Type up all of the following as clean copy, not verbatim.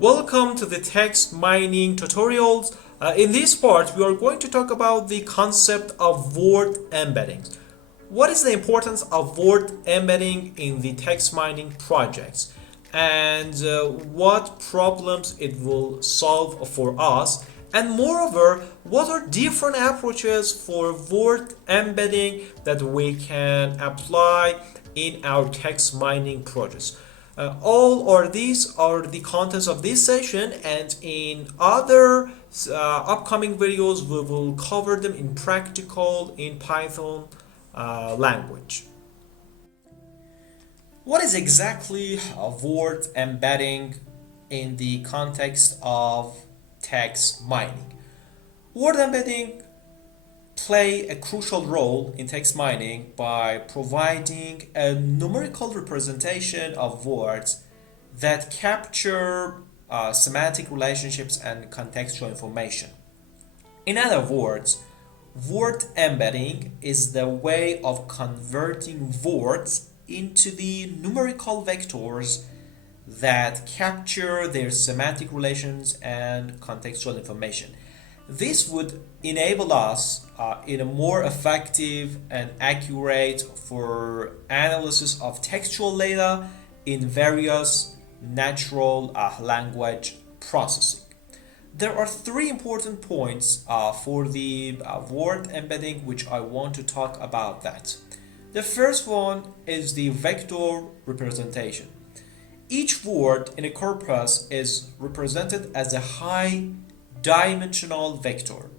Welcome to the text mining tutorials. In this part, we are going to talk about the concept of word embeddings. What is the importance of word embedding in the text mining projects? And what problems it will solve for us? And moreover, what are different approaches for word embedding that we can apply in our text mining projects? All or these are the contents of this session, and in other upcoming videos we will cover them in practical in Python language. What is exactly a word embedding in the context of text mining? Word embedding play a crucial role in text mining by providing a numerical representation of words that capture semantic relationships and contextual information. In other words, word embedding is the way of converting words into the numerical vectors that capture their semantic relations and contextual information. This would enable us in a more effective and accurate for analysis of textual data in various natural language processing. There are three important points for the word embedding which I want to talk about that. The first one is the vector representation. Each word in a corpus is represented as a high dimensional vector.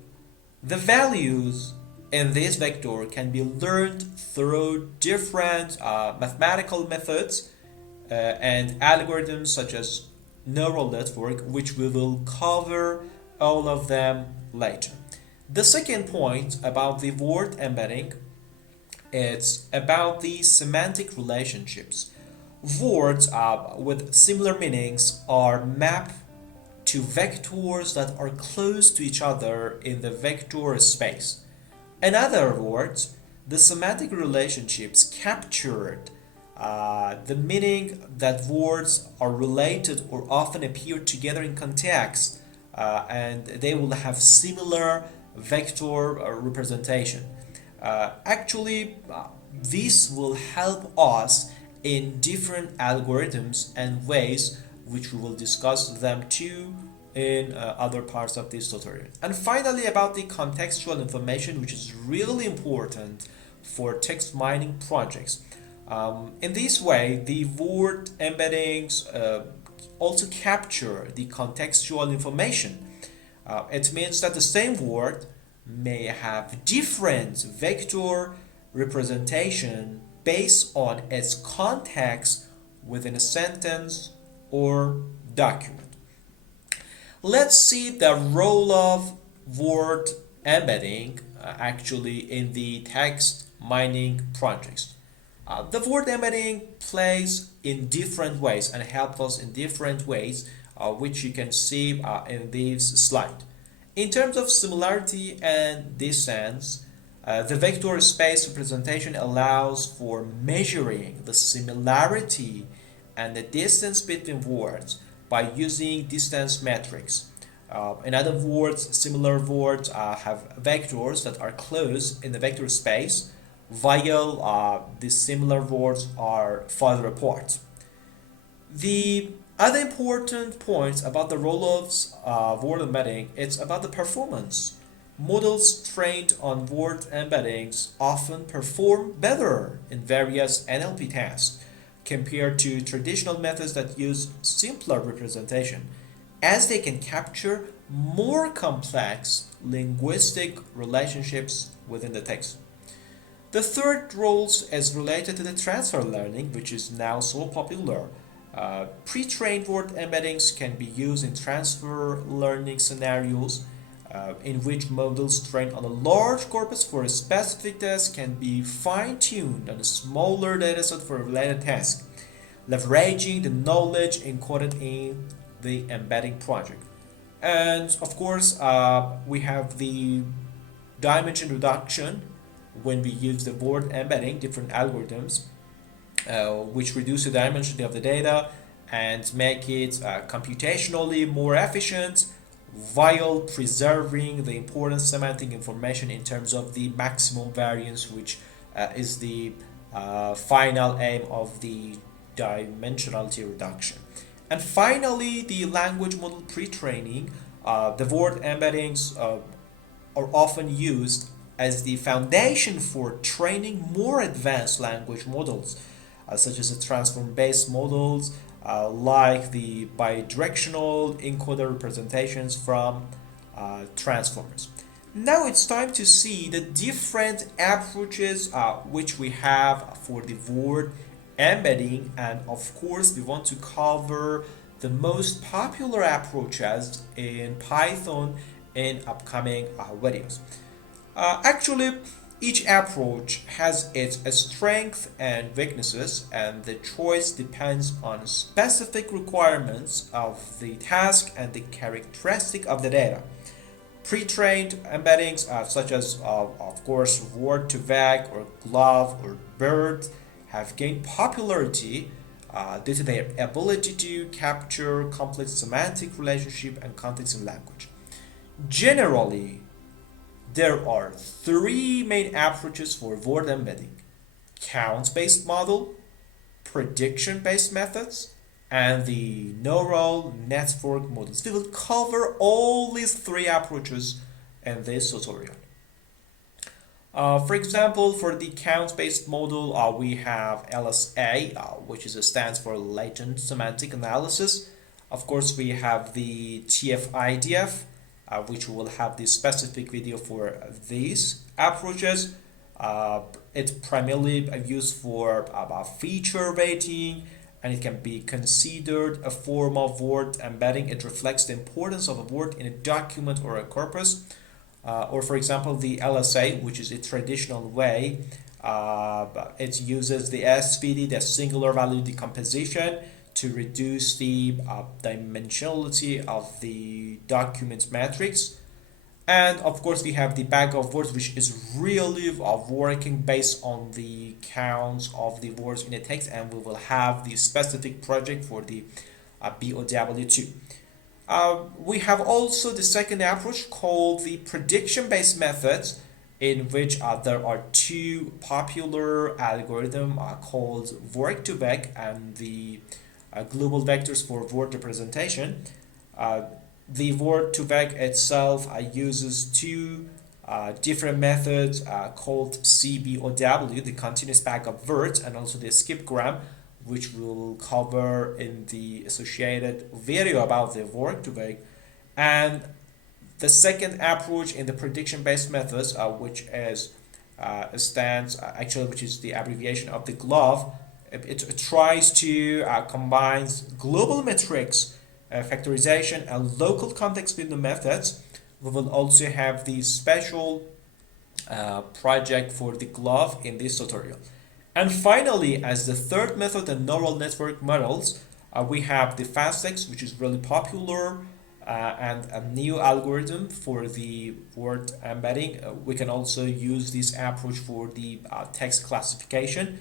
The values in this vector can be learned through different mathematical methods and algorithms such as neural network, which we will cover all of them later. The second point about the word embedding, it's about the semantic relationships. Words with similar meanings are mapped to vectors that are close to each other in the vector space. In other words, the semantic relationships captured the meaning that words are related or often appear together in context, and they will have similar vector representation. This will help us in different algorithms and ways, which we will discuss them too in other parts of this tutorial. And finally, about the contextual information, which is really important for text mining projects. In this way, the word embeddings also capture the contextual information. It means that the same word may have different vector representation based on its context within a sentence or document. Let's see the role of word embedding in the text mining projects. The word embedding plays in different ways and helps us in different ways, which you can see in this slide. In terms of similarity and distance, the vector space representation allows for measuring the similarity and the distance between words by using distance metrics. In other words, similar words have vectors that are close in the vector space, while the similar words are farther apart. The other important point about the role of word embedding is about the performance. Models trained on word embeddings often perform better in various NLP tasks compared to traditional methods that use simpler representation, as they can capture more complex linguistic relationships within the text. The third role is related to the transfer learning, which is now so popular. Pre-trained word embeddings can be used in transfer learning scenarios in which models trained on a large corpus for a specific task can be fine-tuned on a smaller dataset for a related task, leveraging the knowledge encoded in the embedding project. And of course, we have the dimension reduction when we use the word embedding, different algorithms which reduce the dimension of the data and make it computationally more efficient while preserving the important semantic information in terms of the maximum variance, which is the final aim of the dimensionality reduction. And finally, the language model pre-training. The word embeddings are often used as the foundation for training more advanced language models, such as the transform-based models, like the bidirectional encoder representations from transformers. Now it's time to see the different approaches which we have for the word embedding, and of course we want to cover the most popular approaches in Python in upcoming videos. Actually, each approach has its strengths and weaknesses, and the choice depends on specific requirements of the task and the characteristic of the data. Pre-trained embeddings, such as, of course, word to vec or glove or bird, have gained popularity due to their ability to capture complex semantic relationship and context in language. Generally, there are three main approaches for word embedding: count-based model, prediction-based methods, and the neural network models. We will cover all these three approaches in this tutorial. For example, for the count-based model, we have LSA, which stands for Latent Semantic Analysis. Of course, we have the TF-IDF, which will have the specific video for these approaches. It's primarily used for feature weighting, and it can be considered a form of word embedding. It reflects the importance of a word in a document or a corpus. Or for example, the LSA, which is a traditional way, it uses the SVD, the singular value decomposition, to reduce the dimensionality of the document matrix. And of course, we have the bag of words, which is really working based on the counts of the words in a text, and we will have the specific project for the BOW2. We have also the second approach called the prediction-based methods, in which there are two popular algorithms called work to vec and the global vectors for word representation. The word to vec itself uses two different methods called CBOW, the continuous bag of words, and also the skipgram, which we'll cover in the associated video about the work to vec. And the second approach in the prediction-based methods, which is which is the abbreviation of the glove, it tries to combine global metrics, factorization, and local context window methods. We will also have the special project for the glove in this tutorial. And finally, as the third method, the neural network models, we have the FastX, which is really popular, and a new algorithm for the word embedding. We can also use this approach for the text classification.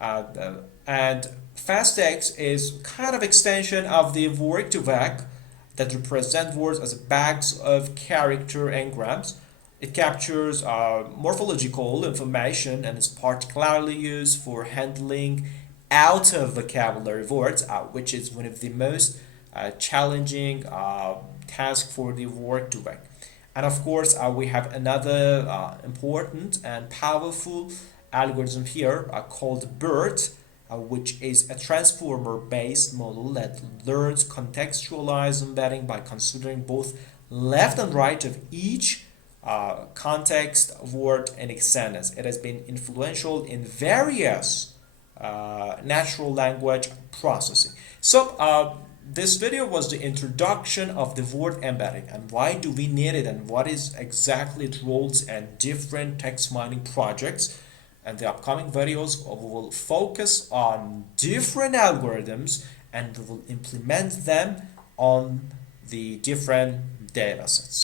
And FastX is kind of extension of the work to vec that represent words as bags of character engrams. It captures morphological information and is particularly used for handling out of vocabulary words, which is one of the most challenging task for the work to vec. And of course, we have another important and powerful algorithm here called BERT, which is a transformer-based model that learns contextualized embedding by considering both left and right of each context word in its sentence. It has been influential in various natural language processing. So this video was the introduction of the word embedding and why do we need it and what is exactly its roles and different text mining projects. And the upcoming videos we will focus on different algorithms and we will implement them on the different data sets.